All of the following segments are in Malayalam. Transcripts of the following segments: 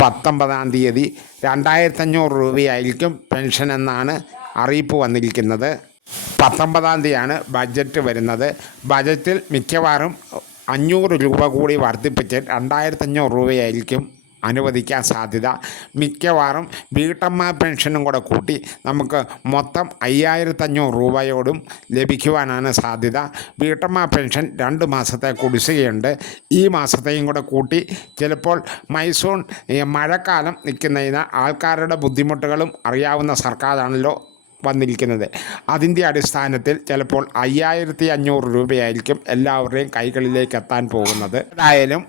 19 തീയതി 2500 രൂപയായിരിക്കും പെൻഷൻ എന്നാണ് അറിയിപ്പ് വന്നിരിക്കുന്നത്. 19 തീയതിയാണ് ബഡ്ജറ്റ് വരുന്നത്. ബജറ്റിൽ മിക്കവാറും 500 രൂപ കൂടി വർദ്ധിപ്പിച്ച് 2500 രൂപയായിരിക്കും അനുവദിക്കാൻ സാധ്യത. മിക്കവാറും വീട്ടമ്മ പെൻഷനും കൂടെ കൂട്ടി നമുക്ക് മൊത്തം 5500 രൂപയോടും ലഭിക്കുവാനാണ് സാധ്യത. വീട്ടമ്മ പെൻഷൻ 2 മാസത്തെ കുടിശ്ശികയുണ്ട്. ഈ മാസത്തെയും കൂടെ കൂട്ടി ചിലപ്പോൾ മൈസൂൺ മഴക്കാലം നിൽക്കുന്നതിന് ആൾക്കാരുടെ ബുദ്ധിമുട്ടുകളും അറിയാവുന്ന സർക്കാരാണല്ലോ വന്നിരിക്കുന്നത്. അതിൻ്റെ അടിസ്ഥാനത്തിൽ ചിലപ്പോൾ 5500 രൂപയായിരിക്കും എല്ലാവരുടെയും കൈകളിലേക്ക് എത്താൻ പോകുന്നത്. ഏതായാലും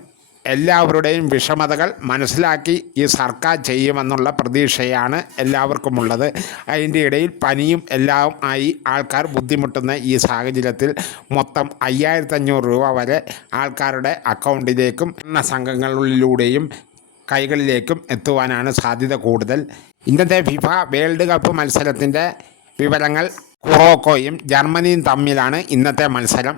എല്ലാവരുടെയും വിഷമതകൾ മനസ്സിലാക്കി ഈ സർക്കാർ ചെയ്യുമെന്നുള്ള പ്രതീക്ഷയാണ് എല്ലാവർക്കുമുള്ളത്. അതിൻ്റെ ഇടയിൽ പനിയും എല്ലാം ആയി ആൾക്കാർ ബുദ്ധിമുട്ടുന്ന ഈ സാഹചര്യത്തിൽ മൊത്തം 5500 രൂപ വരെ ആൾക്കാരുടെ അക്കൗണ്ടിലേക്കും സംഘങ്ങളിലൂടെയും കൈകളിലേക്കും എത്തുവാനാണ് സാധ്യത കൂടുതൽ. ഇന്നത്തെ ഫിഫ വേൾഡ് കപ്പ് മത്സരത്തിൻ്റെ വിവരങ്ങൾ: മൊറോക്കോയും ജർമ്മനിയും തമ്മിലാണ് ഇന്നത്തെ മത്സരം.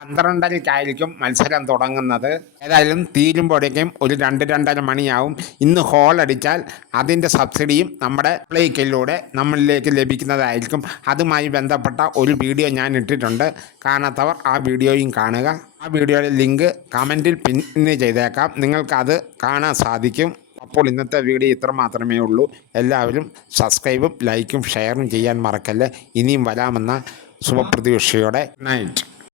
12:30-ക്കായിരിക്കും മത്സരം തുടങ്ങുന്നത്. ഏതായാലും തീരുമ്പോഴേക്കും ഒരു 2-2:30 മണിയാവും. ഇന്ന് ഹോൾ അടിച്ചാൽ അതിൻ്റെ സബ്സിഡിയും നമ്മുടെ പ്ലേക്കിലൂടെ നമ്മളിലേക്ക് ലഭിക്കുന്നതായിരിക്കും. അതുമായി ബന്ധപ്പെട്ട ഒരു വീഡിയോ ഞാൻ ഇട്ടിട്ടുണ്ട്. കാണാത്തവർ ആ വീഡിയോയും കാണുക. ആ വീഡിയോയുടെ ലിങ്ക് കമൻറ്റിൽ പിൻ ചെയ്തേക്കാം. നിങ്ങൾക്കത് കാണാൻ സാധിക്കും. അപ്പോൾ ഇന്നത്തെ വീഡിയോ ഇത്ര മാത്രമേ ഉള്ളൂ. എല്ലാവരും സബ്സ്ക്രൈബും ലൈക്കും ഷെയറും ചെയ്യാൻ മറക്കല്ലേ. ഇനിയും വരാമെന്ന ശുഭപ്രതീക്ഷയോടെ നൈറ്റ്.